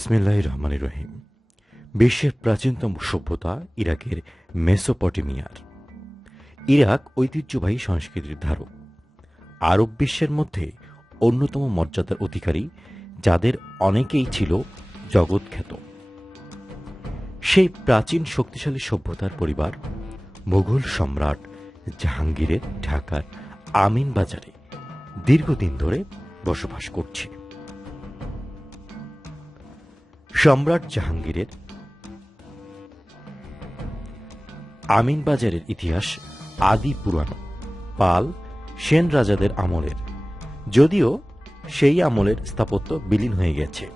বিসমিল্লাহ রহমান রহিম। বিশ্বের প্রাচীনতম সভ্যতা ইরাকের মেসোপটেমিয়ার। ইরাক ঐতিহ্যবাহী সংস্কৃতির ধারক। আরব বিশ্বের মধ্যে অন্যতম মর্যাদার অধিকারী, যাদের অনেকেই ছিল জগৎখ্যাত। সেই প্রাচীন শক্তিশালী সভ্যতার পরিবার, মুঘল সম্রাট জাহাঙ্গীরের ঢাকার আমিন বাজারে দীর্ঘদিন ধরে বসবাস করছে। সম্রাট জাহাঙ্গীরের আমিনবাজারের ইতিহাস আদি পুরানো পাল সেন রাজাদের আমলের। যদিও সেই আমলের স্থাপত্য বিলীন হয়ে গেছে।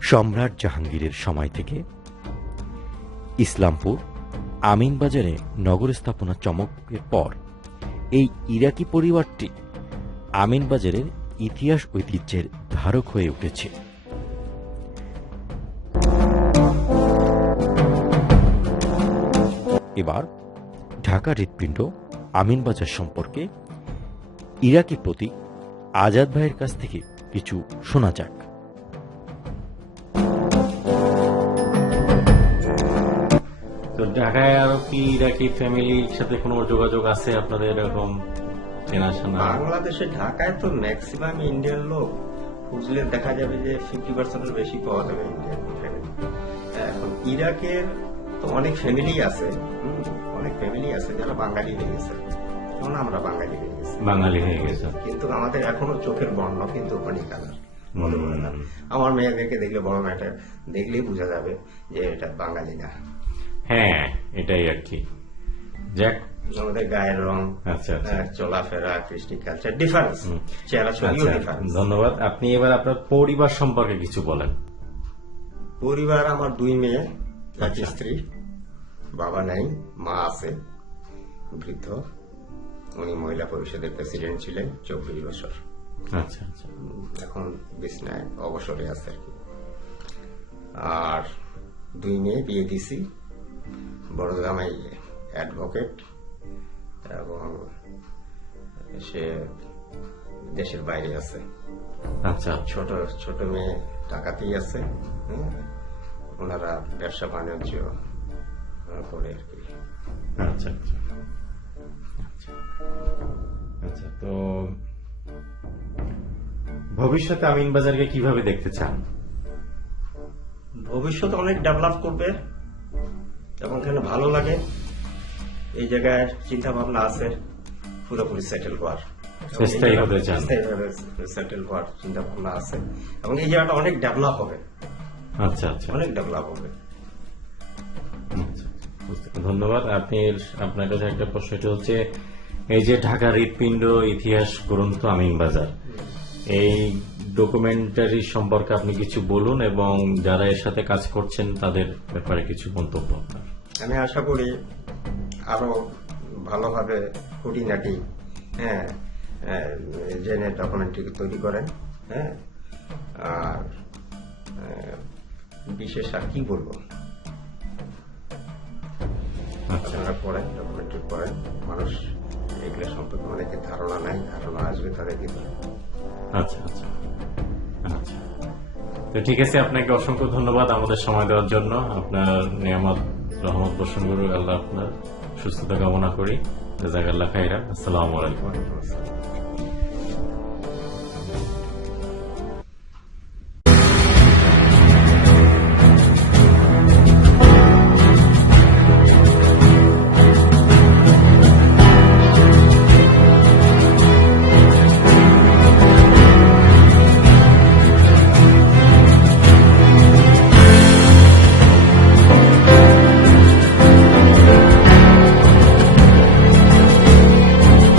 সম্রাট জাহাঙ্গীরের সময় থেকে ইসলামপুর আমিনবাজারে নগর স্থাপনা চমকের পর এই ইরাকি পরিবারটি আমিনবাজারের ইতিহাস ঐতিহ্যের ধারক হয়ে উঠেছে। এবার ঢাকা হৃৎপিণ্ড আমিনবাজার সম্পর্কে ইরাকি প্রতীক আজাদ ভাইয়ের কাছ থেকে কিছু শোনা যাক। তো ঢাকায় আরও কি ইরাকি ফ্যামিলির সাথে কোনো যোগাযোগ আছে আপনাদের এরকম চেনাশোনা? বাংলাদেশে ঢাকায় তো ম্যাক্সিমাম ইন্ডিয়ান লোক খুঁজলে দেখা যাবে যে ফিফটি পার্সেন্টের বেশি পাওয়া যাবে ইন্ডিয়ান ফ্যামিলি এখন ইরাকের তো অনেক ফ্যামিলি আছে হুম, অনেক ফ্যামিলি আছে যারা বাঙালি হয়ে গেছে। যেমন আমরা বাঙালি হয়ে গেছি। বাঙালি হয়ে গেছে। কিন্তু আমাদের এখনও চোখের বর্ণ কিন্তু পানি কালার মনে আমার মেয়েদেরকে দেখলে বড় মেয়েটা দেখলেই বোঝা যাবে যে এটা বাঙালি না। হ্যাঁ এটাই আর কি। যাক। আমাদের গায়ের রং আচ্ছা আচ্ছা। চলাফেরা কৃষ্টি কালচার ডিফারেন্স চেহারা ছবিও আচ্ছা ডিফারেন্স ধন্যবাদ। আপনি এবার আপনার পরিবার সম্পর্কে কিছু বলেন। পরিবার আমার দুই মেয়ে এক। স্ত্রী। বাবা নাই মা আছে বৃদ্ধ উনি মহিলা পরিষদের প্রেসিডেন্ট ছিলেন চব্বিশ বছর। আচ্ছা আচ্ছা। এখন বিছনায় অবসরে আছে। আর কি আর দুই মেয়ে বিয়ে দিছি বড় জামাই অ্যাডভোকেট এবং সে দেশের বাইরে আছে। আচ্ছা। ছোট ছোট মেয়ে ঢাকাতেই আছে। ওনারা ব্যবসা বাণিজ্য করে আর কি আচ্ছা আচ্ছা আচ্ছা। তো ভবিষ্যতে আমিন বাজারকে কীভাবে দেখতে চান ভবিষ্যৎ অনেক ডেভেলপ করবে এবং এখানে ভালো লাগে এই জায়গায় চিন্তা ভাবনা আছে পুরোপুরি সেটেল হওয়ার স্থায়ী হতে চান। সেটেল হওয়ার চিন্তা ভাবনা আছে এবং এই জায়গাটা অনেক ডেভেলপ হবে আচ্ছা আচ্ছা অনেক ডেভেলপ হবে। ধন্যবাদ। আপনি আপনার কাছে একটা প্রশ্ন, এটা হচ্ছে, এই যে ঢাকা হৃৎপিণ্ড ইতিহাস গ্রন্থ আমিন বাজার এই ডকুমেন্টারি সম্পর্কে আপনি কিছু বলুন এবং যারা এর সাথে কাজ করছেন, তাদের ব্যাপারে কিছু মন্তব্য আমি আশা করি আরও ভালোভাবে খুঁটিনাটি হ্যাঁ জেনে ডকুমেন্টারি তৈরি করেন হ্যাঁ আর বিশেষ আর কি বলব? ধারণা নাই ধারণা আসবে তাদের কিন্তু আচ্ছা আচ্ছা। আচ্ছা। তো ঠিক আছে আপনাকে অসংখ্য ধন্যবাদ আমাদের সময় দেওয়ার জন্য। আপনার নিয়ামত রহমত বর্ষণ করুক আল্লাহ আপনার সুস্থতা কামনা করি। জাজাকাল্লাহ খাইরা আসসালামু আলাইকুম।